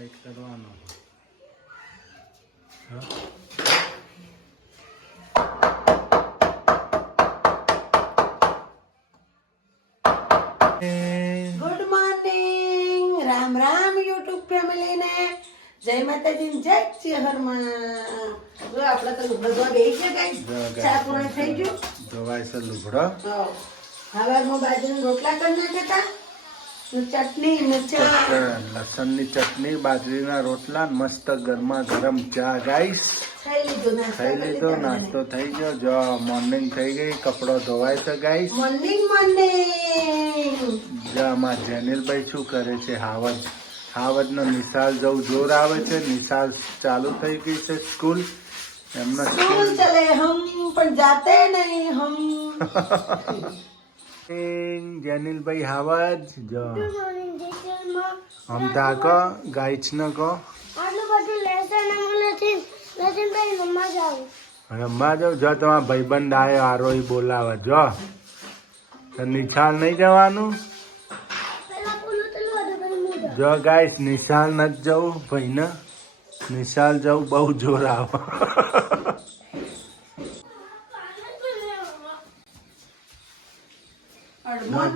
Tight કરવાનો. Good morning, Ram Ram YouTube family ને જય માતાજી, જય શ્રી હનુમાન. જો આપણે તો લુગડો બેસી ગયા ગાઈસ, ચા પૂરા થઈ ગયું, ધોવાય છે લુગડો. હવારમાં બાજરીના રોટલા કરી નાખ્યા હતા, ચટણી મરચાં લસણની ચટણી, બાજરીના રોટલા, મસ્ત ગરમા ગરમ ચા ગાઈસ. ખાઈ લીધો, નાસ્તો થઈ ગયો. જો મોર્નિંગ થઈ ગઈ, કપડો ધોવાય છે ગાઈસ. Morning morning. જો આમાં જેનિલભાઈ શું કરે છે? હાવજ નો નિશાળ જવું જોર આવે છે. નિશાળ ચાલુ થઈ ગઈ છે, સ્કૂલ. એમના સ્કૂલ ચલે હમ પણ જાતે નહીં હમ. જેનિલભાઈ હાવજ જો હમતા કો ગાઈચ ન કો રમવા જાવ. જો તમારા ભાઈબંધ આવ્યો આરોહી બોલાવે. જો તો નિશાળ નહીં જવાનું. જો ગાઈસ નિશાળ નથી જવું ભાઈને. નિશાળ જવું બહુ જોર આવે.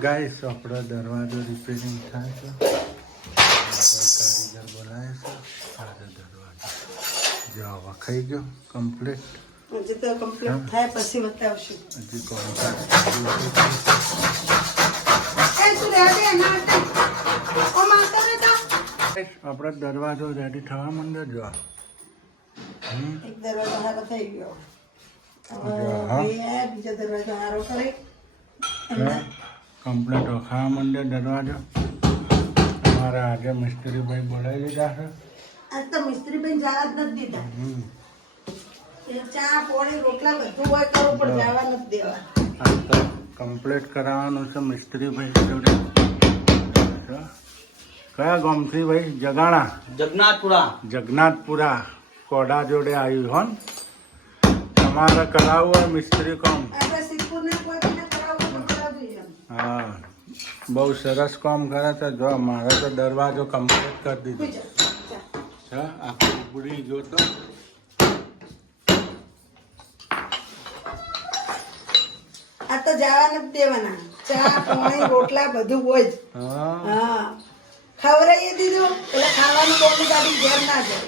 ગાઈસ આપણો દરવાજો રિપેરિંગ થાય છે. કારીગર બોલાય છે. સારો દરવાજો જો વખાઈ ગયો કમ્પ્લીટ. હજી તો કમ્પ્લીટ થાય પછી બતાવશું. હજી આપણો દરવાજો રેડી થવા માંડ્યો. જો એક દરવાજો હારો થઈ ગયો, બીજો દરવાજો હારો કરે કમ્પ્લીટ વખાવા માંડ્યો દરવાજો. અમારા આજે મિસ્ત્રીભાઈ બોલાવી લીધા છે. આજ તો મિસ્ત્રીભાઈ જવા જ નથી દીધા. ચા પોણી રોટલા બધું હોય કરવું પણ જવા નથી દેવા. આજ તો કમ્પ્લીટ કરાવવાનું છે મિસ્ત્રીભાઈ જોડે. કયા ગામથી ભાઈ? જગાણા, જગન્નાથપુરા કોડા જોડે આવ્યું હો ને. તમારે કરાવવું હોય મિસ્ત્રી કામ? આપણે સિદ્ધપુરને કોઈને કરાવવું તો કરાવજો એમ. હા, બહુ સરસ કામ કરે છે. જો મારે તો દરવાજો કમ્પ્લીટ કરી દીધો છે. આખું ઉબડી જોતો. આ તો જવા નથી દેવાના. ચા પોણી રોટલા બધું હોય જ. હા, ખવડાવી દીધું એટલે ખાવાનું બોલું કાઢી ઘેર ના જાય.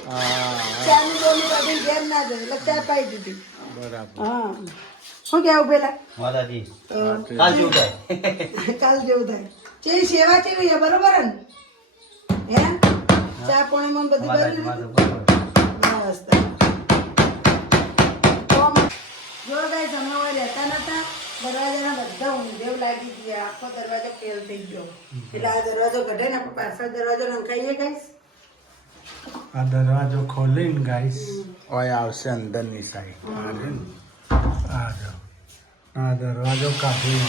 ચાનું બોલું કાઢી ઘેર ના જાય એટલે ચા પાઈ દીધી. બરાબર. હા, શું કેવું પેલા માતાજી કાલ જેવું થાય. ચેવી સેવા કેવી છે? બરોબર ને? હે ચા પાણી માં બધું કરી લીધું? બસ જો ગાઈસ અમે હવે રહેતા નતા. દરવાજાના બધા ઊંધેવ લાગી ગયા, આખો દરવાજો ફેલ થઈ ગયો. એટલે આ દરવાજો કઢે ને આપણે પાછળ દરવાજો નંખાઈએ ગાઈસ. આ દરવાજો ખોલીને ગાઈસ ઓય આવશે અંદરની સાઈડ. આ જો આ દરવાજો કાઢી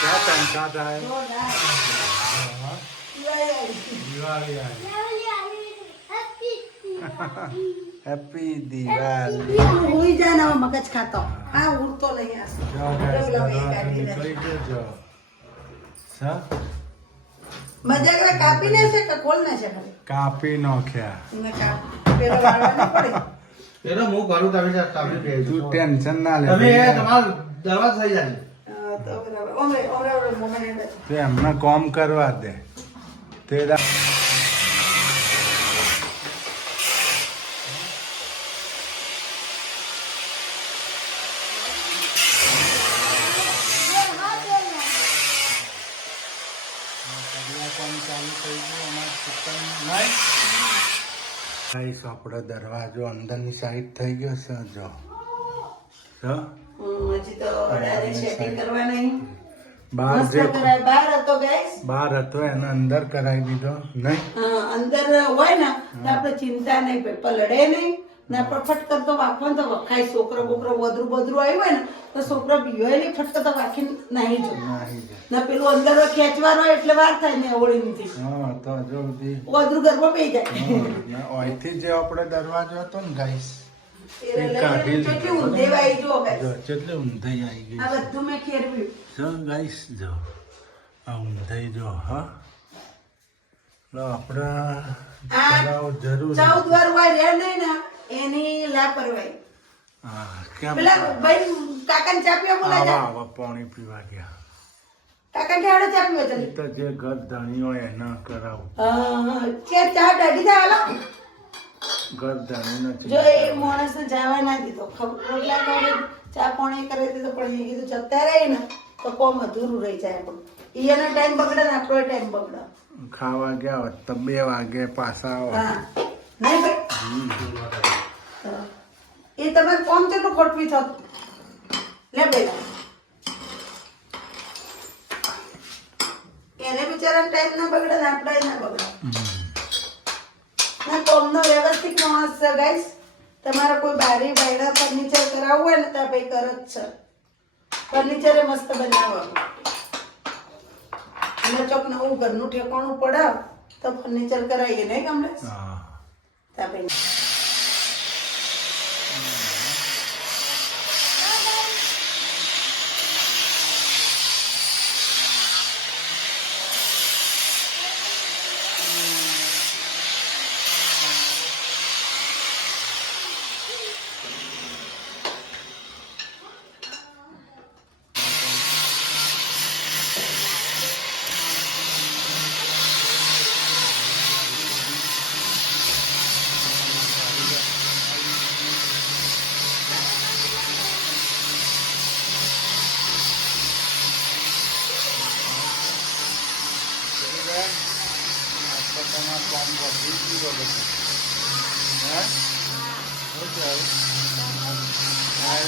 क्या टंका था दिवाली हैप्पी दिवाली. ઉઈ જાય ને હવે મગજ ખાતો. હા, ઉડતો નહીં આ. નીકળી ગયો. સર મજા કરે કાપી ને છે કે ખોલ ને છે? કાપી નાખ્યા. ને કાપ પેલો વાળવાનો પડે. પેલો હું કરું તમે તું ટેન્શન ના લે. તમે તમારો દરવાજો થઈ જાય. તો બરાબર. ઓમે મોમેન્ટ તે એમને કોમ કરવા દે. તે આપણો દરવાજો અંદરની સાઈડ થઈ ગયો છે. જો હજી તો અડારે સેટિંગ કરવા નહીં. બહાર મસ્ત જે કરાય. બહાર હતો ગાઈસ. બહાર હતો એને અંદર કરાવી દીધો. નહીં હા, અંદર હોય ને તો આપણે ચિંતા નહીં, પલડે નહીં ને આપણે ફટકર તો વાંખવાનો તો વખાય. છોકરો બોકરો વધરું આવ્યું હોય ને તો છોકરો બીયો નહીં, ફટકર તો વાંખી નહીં જો ને પેલું અંદર ખેંચવાનું હોય એટલે વાર થાય ને ઓળી નથી. હા, તો જો બધી વધરું ઘરમાં પી જાય. અહીંથી જે આપણો દરવાજો હતો ને ગાઈસ એ લઈ કાઢી લે. કેટલી ઊંધી વાઈ જો guys. જો કેટલી ઊંધાઈ આવી ગઈ આ બધું મેં ખેરવ્યું. જો ગાઈસ જો આ ઊંધાઈ જો હા તો આપણા ચલાવો જરૂર 14 વાર વાય રે નહીં ને એની લાપરવાહી. હા કેમ પેલા ભાઈ કાકાને ચા પીવા બોલાય જા. આવા પાણી પીવા ગયા કાકા કે હાડે ચા પીવા ચાલે. એ તો જે ઘર ધણી હોય એના કરાવું કે ચા ડાડી થાય હાલો. ઘર ધણીને જો એ માણસને જવા ના દીધો રોટલા કરે ચા પાણી કરે તે તો પણ એ કીધું જતા રહે ને તો કોમ અધૂરું રહી જાય આપણું એનો ટાઈમ બગડે ને આપણો ટાઈમ બગડે. ખાવા ગયા હોત તો 2 વાગે પાછા આવો હા નહીં ભાઈ હા. એ તમારે કોમ કેટલું ખોટવી થતું લે બેલા એને બિચારાને ટાઈમ ના બગડે ને આપણે ના બગડે ના કોમનો વ્યવસ્થિત માણસ છે ગાઈસ. તમારે કોઈ બારી બાયડા ફર્નિચર કરાવવું હોય ને તો ભાઈ કર જ છે. ફર્નિચર મસ્ત બનાવવાનું અને ચોક નવું ઘરનું ઠેકાણું પડે તો ફર્નિચર કરાવીએ નહીં કમલેશ? હા તા ભાઈ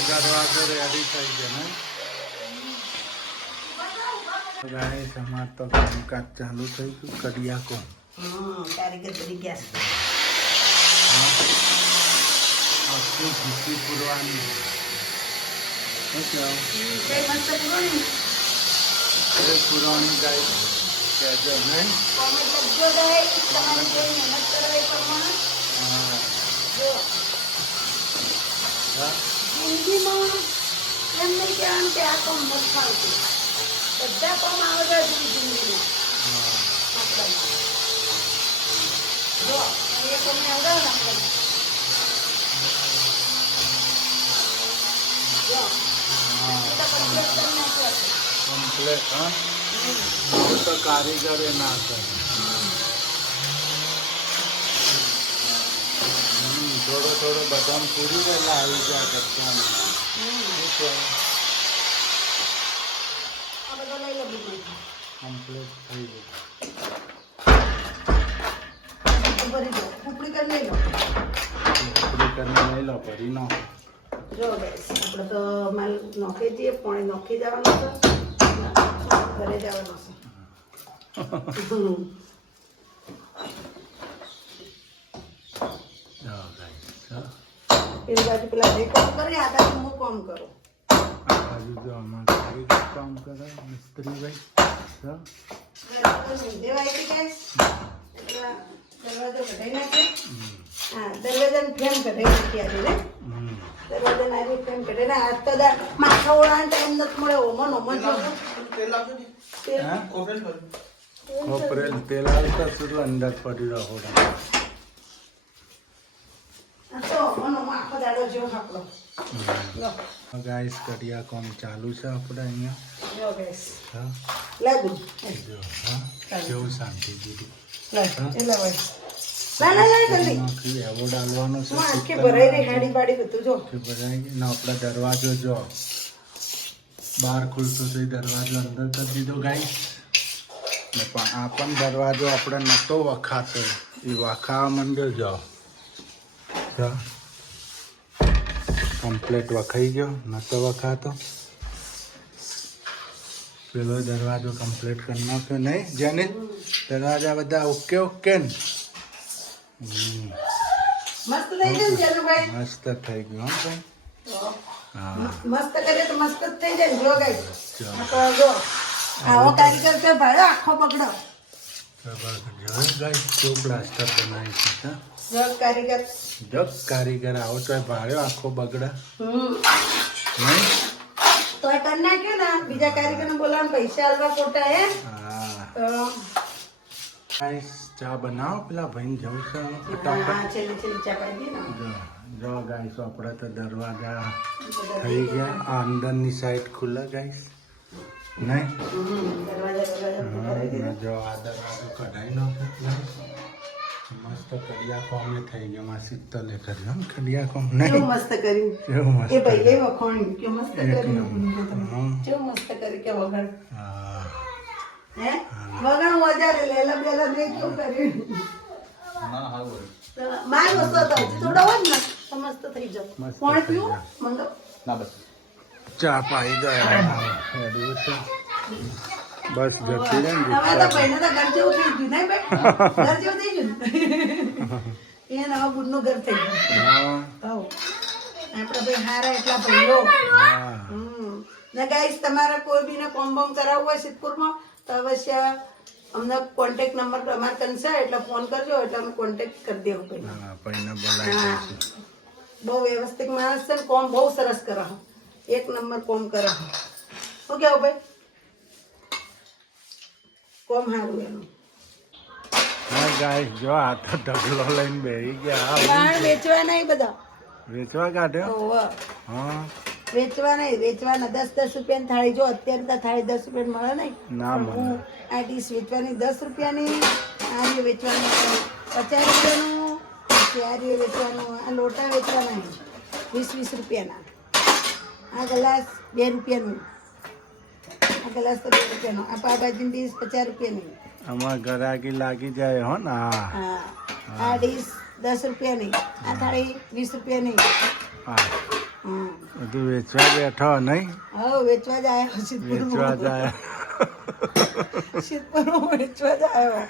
દરવાજો રેડી થઈ ગયો ને ગાઈસ અમાર તો કામકાજ ચાલુ થઈ ગયું કડિયા કોમ કારીગર બની ગયા છે. આખું ભૂસી પૂરવાની શું કહેવું કઈ મસ્ત પૂરો ને એ પૂરવાની ગાઈસ કહેજો નહીં કોમેન્ટ લખજો ગાઈસ. તમારે જે મહેનત કરો એ પ્રમાણે હા જો હા જિંદગીમાં એમ નહીં કહેવાનું કે આ કામ નથી આવતું. બધા કામ આવે છે જિંદગીમાં આપણામાં. જો એ તમને આવડે ને આપણને જો એ તો કમ્પ્લીટ કરી નાખ્યો છે. કમ્પ્લેટ હા હું તો કારીગરે ના કરે થોડો થોડો બદામ પૂરી ગયેલા આવી ગયા કરતા આ બધા લઈ લો બીજું. કમ્પ્લેટ થઈ ગયું બીજું ભરી દો. કુપડી કરી લઈ લો. પૂરી કરીને લઈ લો ભરી નો જો guys, આપણે તો માલ નોખી દઈએ પાણી નોખી જવાનું છે ઘરે જવાનું છે. પેલી બાજુ પેલા જે કામ કરે આ બાજુ હું કામ કરું. આ બાજુ જો અમારે કારીગર કામ કરે મિસ્ત્રી ભાઈ જો દેવાય કે guys? એટલે દરવાજો કઢાઈ નાખે. હા દરવાજાની ફ્રેમ કઢાઈ નાખી આજે ને દરવાજાની આવી ફ્રેમ કઢાઈ ના આજ તો માથા ઓળાનો ટાઈમ નથી મળે. ઓમન ઓમન જો તેલ હા ખોપરેલ તેલ આવતા શું અંદર પડી રહ્યો હોડા આ તો ઓમન ઓમન આખો દાડો જેવો આપણો. લો ગાઈસ કડિયા કામ ચાલુ છે આપણે અહીંયા જો guys હા લાગુ જો હા કેવું શાંતિ દીધી એટલે ભાઈ ના ના ના જલ્દી એમાંથી એવોર્ડ આલવાનો છે હું આખી ભરાઈ રહી હાડી બાડી બધું જો કે ભરાઈ ગઈ ને આપણો દરવાજો જો બહાર ખુલતો તો એ દરવાજો અંદર કરી દીધો ગાઈસ ને પણ આ પણ દરવાજો આપણે નતો વખાતો એ વખાવા માંડ્યો જો કમ્પ્લેટ વખાઈ ગયો નતો વખાતો પેલો દરવાજો કમ્પ્લીટ કરી નાખ્યો નહીં જેને દરવાજા બધા ઓકે ઓકે ને મસ્ત થઈ ગયું ને જનુભાઈ? મસ્ત થઈ ગયું હા ભાઈ તો હા મસ્ત કરે તો મસ્ત જ થઈ જાય ને. જો ગાઈસ ચાલો. આ તો જો આવો કારીગર છે ભાઈ આખો પકડો કેવું પ્લાસ્ટર બનાવી છે હા? જો કારીગર જગ કારીગર આવો તો ભાડ્યો આખો બગડા હમ નહીં તો એ કરી નાખ્યું ને બીજા કારીગરને બોલાવવાનું પૈસા આલવા ખોટા હે હા તો ગાઈસ ચા બનાવો પેલા ભાઈને જવું છે હા ફટાફટ છેલ્લી ચા પાડી દે ને જો ગાઈસ આપણે તો દરવાજા થઈ ગયા આ અંદરની સાઈડ ખુલ્લા ગાઈસ નહીં દરવાજા જો આ દરવાજો કઢાઈ નાખો મસ્ત કડિયા કોમે થઈ ગયો માં શીતલે કર્યો હમ કડિયા કોમ કેવું નહીં મસ્ત કર્યું કેવું મસ્ત એ ભાઈએ વખોણ્યું કે મસ્ત એક કર્યું નંબર. કેવું મસ્ત કર્યું કે વગર હા હે વગર વધારે લેલા બેલા નહીં કેવું કર્યું માર મસ્ત હતો હજી થોડો હોય ને તો મસ્ત થઈ જાવ મસ્ત પાણી થઈ પીવું જાય. મંગાવ ચા પાઈ દો હેડવું છે બસ જતી રહે ને હવે તો ભાઈને તો ઘર જેવું થઈ ગયું નહીં બેટ ઘર જેવું થઈ ગયું એ નવા બુડનું ઘર થઈ ગયું હા હવ આપડે ભાઈ હારા એટલા ભાઈઓ હા ને ગાઈસ તમારા કોઈ બીને કોમ બોમ કરાવવું હોય સિદ્ધપુરમાં તો અવશ્ય અમને કોન્ટેક્ટ નંબર અમારે કનસે એટલે ફોન કરજો એટલે અમે કોન્ટેક્ટ કરી દેવું ભાઈ હા પૈને બોલાવી હા દઈશું બહુ વ્યવસ્થિત માણસ છે ને કોમ બહુ સરસ કરે એક નંબર કોમ કરે શું કેવું ભાઈ કોમ સારું એનું હા ગાઈસ જો આ તો ઢગલો લઈને બેસી ગયા પણ વેચવા નહીં બધા વેચવા કાઢ્યો ઓવ હા વેચવા નહીં વેચવાના 10 રૂપિયાની થાળી જો અત્યારે તો થાળી 10 રૂપિયાની મળે નહીં ના પણ મળે. હું આ ડીશ વેચવાની 10 રૂપિયાની આ જે વેચવાની 50 રૂપિયાનું પછી આ જે વેચવાનું આ લોટા વેચવાના 20 રૂપિયાના આ ગ્લાસ 2 રૂપિયાનું આ ગ્લાસ તો 2 રૂપિયાનો આ પાવભાજીની ડીશ 50 રૂપિયાની આમાં ગરાગી લાગી જાય હો ને હા હા આ ડીશ 10 રૂપિયાની આ થાળી 20 રૂપિયાની હા હમ બધું વેચવા બેઠો નહીં હવે વેચવા જ આવ્યો વેચવા સિદ્ધપુરમાં જાય સિદ્ધપુરમાં વેચવા જ આવ્યો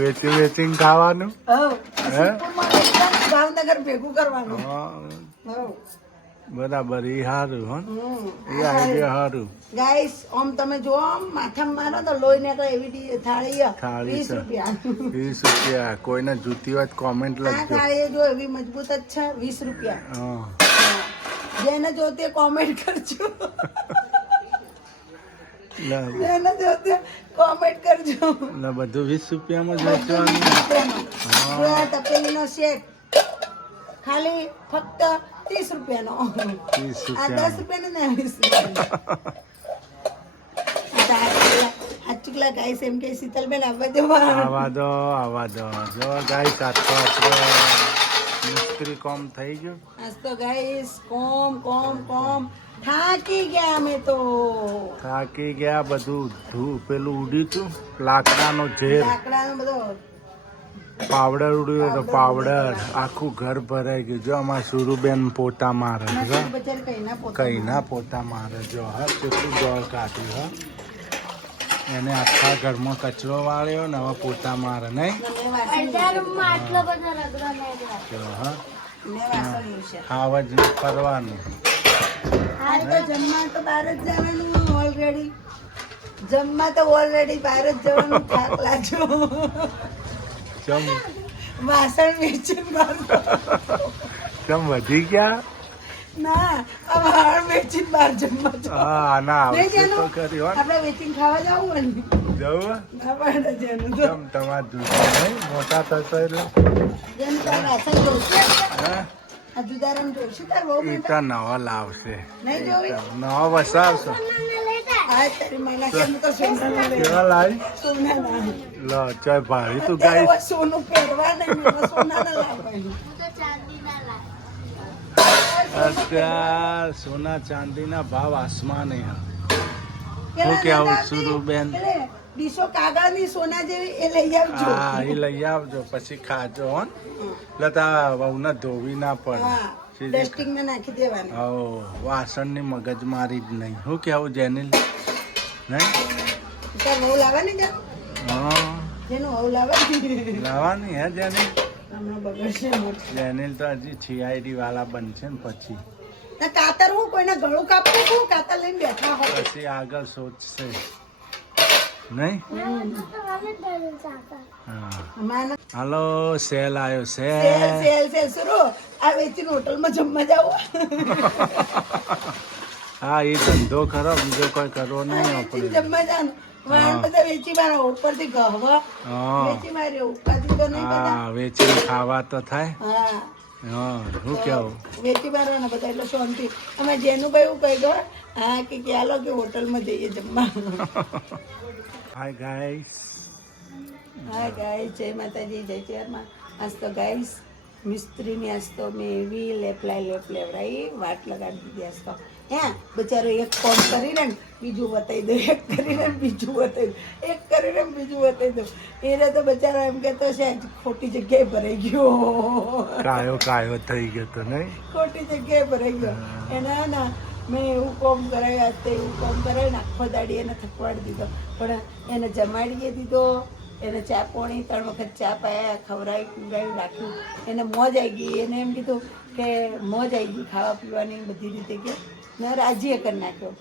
વેચી વેચીને ખાવાનું હવ સિદ્ધપુરમાં વેચવાનું, ભાવનગર ભેગું કરવાનું હા, હવ બરાબર એ સારું હો ને? હમ એ આઈડિયા સારું ગાઈસ ઓમ તમે જો આમ માથામાં મારો તો લોહી નીકળે એવી થાળી થાળી 20 છે. રૂપિયા 20 રૂપિયા કોઈને જૂતી હોય કોમેન્ટ આ લખજો થાળી જો એવી મજબૂત જ છે 20 રૂપિયા હા જેને જોતે કોમેન્ટ કરજો લે જેને જોતે કોમેન્ટ કરજો લે બધું 20 રૂપિયામાં જ બધું વેચવાનું 20 રૂપિયાનો. જો આ તપેલીનો સેટ ખાલી ફક્ત 30 રૂપિયાનો 30 આ 10 રૂપિયામાં રૂપિયાનો ને 20 રૂપિયાનો આ ચૂકલા ગાઈસ એમ કે શીતલબેન આવવા દેવા આવા દો જો ગાય કાઢતો આપણે મિસ્ત્રી કોમ થઈ ગયું આજ તો ગાઈસ કોમ થાકી ગયા અમે તો થાકી ગયા બધું પેલું ઉડ્યું તું લાકડાનો ઝેર લાકડાનો બધો પાવડર ઉડ્યો તો પાવડર આખું ઘર ભરાઈ ગયું જો અમારા સુરુબેન પોતા મારે છે નસીબ બચારી કઈ ના પોતા કઈ ના પોતા મારે જો હા કેટલું ગોળ કાઢ્યું હા એને આખા ઘરમાં કચરો વાળ્યો ને હવે પોતા મારે નહીં જો હા ખાવા જ કરવાનું જમવા તો બહાર જ જવાનું ઓલરેડી જમવા તો ઓલરેડી બહાર જ જવાનું થાક લાગ્યો ચમ વાસણ વેચીને બહાર ચમ વધી ગયા ના આ વાળ વેચીને બહાર જમવા જવાનું. હા ના નહીં આવશે તો જેનું કરી હો આપણે વેચીને ખાવા જવું હોય ને જવું ના પાડે જેનું તો ચમ તમાર જુદા નહીં મોટા થશો એટલે જેનું તારે વાસણ જોશે હા આ જુદારમ જોશે તાર બહુ એ મોટા તો નવા લાવશે નહીં જોવી નવા વસાવશો આ તારી માના કેમ તો સોનાના લે કેવા લાવી સોનાના લો ચાલ ભારી તું અત્યારે ગાઈ હવે સોનું પહેરવા નહીં એમાં સોનાના લાવવાનું અત્યાર સોના ચાંદીના ભાવ આસમાને હે. પેલા શું કેવું નતા સુરુબેન? પેલે ડીશો કાગળની સોના જેવી એ લઈ આવજો હા એ લઈ આવજો પછી ખાજો હો ને. એટલે તા વહુને ધોવી ના પડે હા સીધી ડસ્ટિંગ ને નાખી દેવાની હો વાસણની મગજમારી જ નહીં શું કેવું જેનિલ નહીં તાર વહુ લાવવાની છે હા જેનું વહુ લાવવાની લાવવાની હે જેનિલ હમણાં બગડશે મોટ જેનિલ તો હજી CID વાળા બનશે ને પછી ના કાતર હું કોઈને ગળું કાપવું છું કાતર લઈને બેઠા હોય પછી આગળ સોચશે નહીં માને હાલો સેલ આવ્યો સેલ સેલ સેલ સેલ શરૂ આ વેચીને હોટલમાં જમવા જાવ હા એ ધંધો ખરો બીજો કોઈ કરવો નહીં વેચીને આપણે જમવા જવાનું વાણ બધા વેચી મારા ઉપરથી ગહવા હા વેચી મારી ઉપાધી તો નહીં બધા હા વેચીને ખાવા તો થાય હા હા શું કેવું વેચી મારવાના બધા એટલે શાંતિ અમે જેનું ભાઈ એવું કહી દો હા કે ચાલો કે હોટલમાં જઈએ જમવા હાય ગાઈસ હા ગાઈસ જય માતાજી જય ચેરમાં આજ તો ગાઈસ મિસ્ત્રીની આજ તો મેં એવી લેપ લેવડાવી વાટ લગાડી દીધી આજ તો હે બચારો એક કોમ કરીને ને બીજું બતાવી દો એક કરીને ને બીજું બતાવી દો એક કરીને ને બીજું બતાવી દો એને તો બચારો એમ કહેતો છે આજ ખોટી જગ્યાએ ભરાઈ ગયો કાયો થઈ ગયો તો નહીં ખોટી જગ્યાએ ભરાઈ ગયો એના ના મેં એવું કોમ કરાવ્યું તે એવું કોમ કરાવ્યું ને આખો દાડી એને થકવાડી દીધો પણ એને જમાડીએ દીધો એને ચા પોણી 3 વખત ચા પાયા ખવડાવી પીવડાવી રાખ્યું એને મોજ આવી ગઈ એને એમ કીધું કે મોજ આવી ગઈ ખાવા પીવાની બધી રીતે કે ના રાજીએ કરી નાખ્યો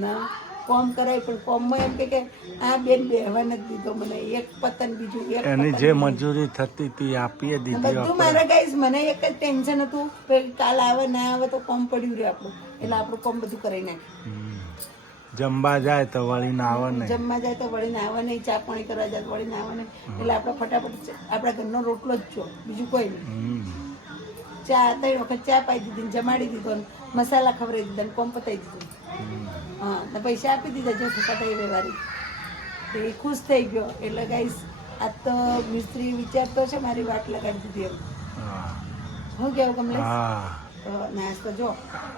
ના કોમ કરાય પણ કોમમાં એમ કે આ બેન બેહવા નથી દીધો મને એક પતન બીજું એક એની પતન જે બીજું. મજૂરી થતી હતી આપીએ દીધી બધું આપણે મારા ગાઈસ મને એક જ ટેન્શન હતું કે કાલ આવે ના આવે તો કોમ પડ્યું રહે આપણું એટલે આપણું કોમ બધું કરી નાખ્યું હમ. જમવા જાય તો વળી ના આવે ને જમવા જાય તો વળીને આવે નહીં ચા પાણી કરવા જાય તો વળીને આવે નહીં એટલે આપણે ફટાફટ આપણા ઘરનો રોટલો જ છો બીજું કોઈ નહીં હમ. ચા 3 વખત ચા પાઈ દીધી ને જમાડી દીધો ને મસાલા ખવડાવી દીધા ને કોમ પતાવી દીધું હા ને પૈસા આપી દીધા જો પતાવી વ્યવહારી એ ખુશ થઈ ગયો એટલે ગાઈસ આ તો મિસ્ત્રી વિચારતો છે મારી વાટ લગાડી દીધી એમ હા. હું કેવું કમલેશ હા તો નાસ્તો જો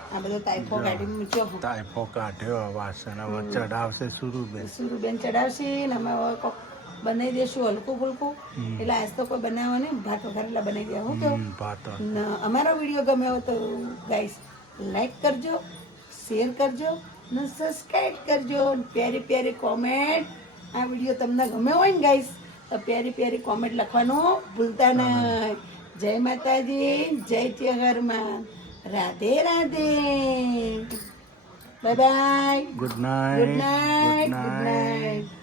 આ બધો તાઇફો ગાડીમાં મૂક્યો હું તાઇફો કાઢ્યો વાસણ હવે ચડાવશે સુરુબેન સુરુબેન ચડાવશે ને અમે હવે કોક બનાવી દેશું હલકું ફુલકું એટલે આજ તો કોઈ બનાવો ને ભાત વઘારેલા બનાવી દે હું કેવું ભાતો ને અમારો વિડીયો ગમે હોય તો ગાઈસ લાઈક કરજો શેર કરજો ને સબસ્ક્રાઈબ કરજો પ્યારી પ્યારી કોમેન્ટ આ વિડીયો તમને ગમે હોય ને ગાઈસ તો પ્યારી પ્યારી કોમેન્ટ લખવાનું ભૂલતા નહીં જય માતાજી જય ચેહરમાં Radhe Radhe bye bye good good night night good night